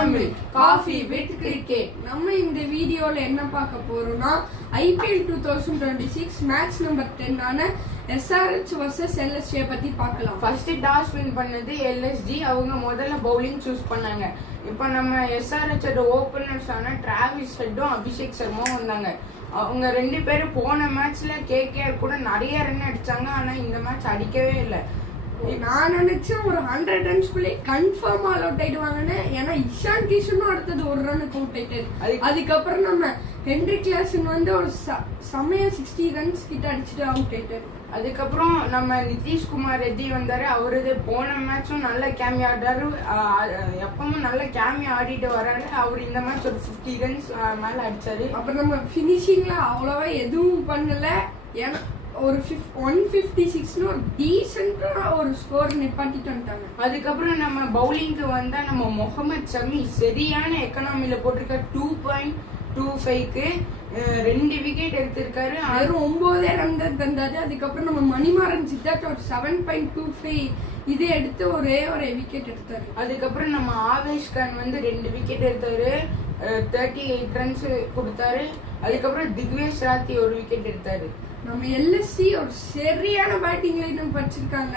Tamil coffee with cricket. நம்ம இந்த வீடியோல என்ன பார்க்க போறோம்னா ஐபிஎல் 2026 மேட்ச் நம்பர் 10 ஆன SRH vs LSG பத்தி பார்க்கலாம். ஃபர்ஸ்ட் டாஸ் வின் பண்ணது LSG. அவங்க முதல்ல பவுலிங் சூஸ் பண்ணாங்க. இப்போ நம்ம SRH ஓபனர்ஸ் ஆன டிராவிஸ் ஹெட்டும் அபிஷேக் சர்மாவும் வந்தாங்க. அவங்க ரெண்டு பேரும் போன மேட்ச்ல KKR கூட நிறைய ரன் அடிச்சாங்க. ஆனா இந்த மேட்ச் அடிக்கவே இல்லை. நான் நினைச்சேன் ஒரு 100 ரன்ஸ்குள்ளே கன்ஃபார்ம் ஆல் அவுட் ஆயிடுவாங்கன்னு. ஏன்னா இஷான் கிஷனும் அடுத்தது ஒரு ரன்னுக்கு அவுட் ஆயிட்டாரு. அதுக்கப்புறம் நம்ம ஹென்ரி கிளாசன் வந்து ஒரு செமையா 60 ரன்ஸ் கிட்ட அடிச்சுட்டு அவுட் ஆயிட்டாரு. அதுக்கப்புறம் நம்ம நிதிஷ்குமார் ரெட்டி வந்தாரு. அவரது போன மேட்சும் நல்ல கேமி ஆடுறாரு. எப்பவும் நல்ல கேமி ஆடிட்டு வர்றாரு. அவர் இந்த மேட்ச் ஒரு 50 ரன்ஸ் மேல அடிச்சாரு. அப்புறம் நம்ம பினிஷிங்ல அவ்வளவா எதுவும் பண்ணல. ஏன்னா ஒரு 156 ஒரு டீசென்ட்டா ஒரு ஸ்கோர் நிப்பாட்டிட்டு வந்துட்டாங்க. அதுக்கப்புறம் நம்ம பவுலிங்க்கு வந்தா நம்ம முகமது ஷமி சரியான எக்கனாமில போட்டிருக்க 2.25க்கு 2 விக்கெட் எடுத்திருக்காரு. அதுவும் 9 ரன் தந்தாரு. அதுக்கப்புறம் நம்ம மணிமாறன் சித்தார்த் ஒரு 7.25 இது எடுத்து ஒரே ஒரு விக்கெட் எடுத்தாரு. அதுக்கப்புறம் நம்ம ஆவேஷ் கான் வந்து 2 விக்கெட் எடுத்தாரு. 38 ரன்ஸ் கொடுத்தாரு. அதுக்கப்புறம் திக்வேஷ் ராத்தி ஒரு விக்கெட் எடுத்தாரு. நம்ம LSG ஒரு சரியான பேட்டிங் லைன் படிச்சிருக்காங்க.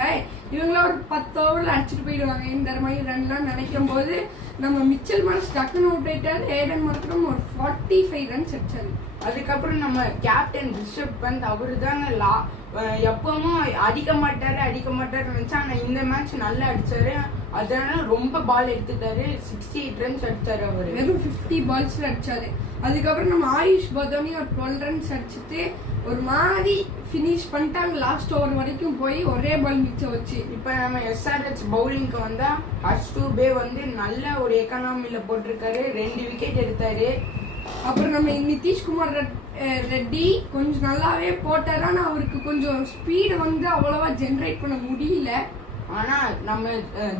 இவங்கள ஒரு 10 ஓவர்ல அடிச்சுட்டு போயிடுவாங்க இந்த மாதிரி ரன்லாம் நினைக்கும் போது நம்ம மிச்சல் மார்க்ஸ் டக்குன்னு அவுட் ஆயிட்டாரு. ஏடன் மார்க்கரும் ஒரு 45 ரன்ஸ் அடிச்சாரு. அதுக்கப்புறம் நம்ம கேப்டன் ரிஷப் பந்த் அவரு தாங்க எப்பவும் அடிக்க மாட்டாரு நினைச்சா. ஆனா இந்த மேட்ச் நல்லா அடிச்சாரு. அதனால ரொம்ப பால் எடுத்துட்டாரு. 68 ரன்ஸ் அடிச்சாரு. அவரு வெறும் 50 பால்ஸ்ல அடிச்சாரு. அதுக்கப்புறம் நம்ம ஆயுஷ் பதோனி ஒரு 12 ரன்ஸ் அடிச்சுட்டு ஒரு மாதிரி பினிஷ் பண்ணிட்டாங்க. லாஸ்ட் ஓவர் வரைக்கும் போய் ஒரே பால் மிச்சம் வச்சு. இப்ப நம்ம SRH பவுலிங்க்கு வந்தா ஹர்ஷ் டூபே வந்து நல்ல ஒரு எக்கனாமில போட்டிருக்காரு. 2 விக்கெட் எடுத்தாரு. அப்புறம் நம்ம நிதிஷ்குமார் ரெட்டி கொஞ்சம் நல்லாவே போட்டாரு. ஆனா அவருக்கு கொஞ்சம் ஸ்பீடு வந்து அவ்வளவா ஜெனரேட் பண்ண முடியல. ஆனா நம்ம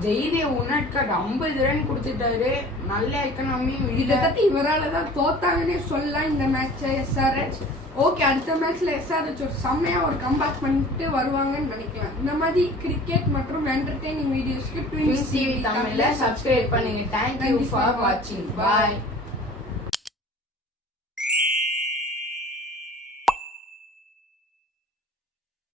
ஜெயிலே உன்னட்கட் 50 ரன் கொடுத்துட்டாரு. நல்ல எக்கனாமியும் கிட்டத்தட்ட இவராலதான் தோத்தாங்கன்னே சொல்லலாம் இந்த மேட்ச் SRH. ஓகே, அடுத்த மேட்ச்ல SRH ஒரு செம்மையா ஒரு கம்பேக் பண்ணிட்டு வருவாங்கன்னு நினைக்கலாம். இந்த மாதிரி கிரிக்கெட் மற்றும் என்டர்டெய்னிங் வீடியோஸ்க்கு ட்வின்ஸ் டிவி தமிழ்ல சப்ஸ்கிரைப் பண்ணுங்க. தேங்க்யூ ஃபார் வாட்சிங். பாய்.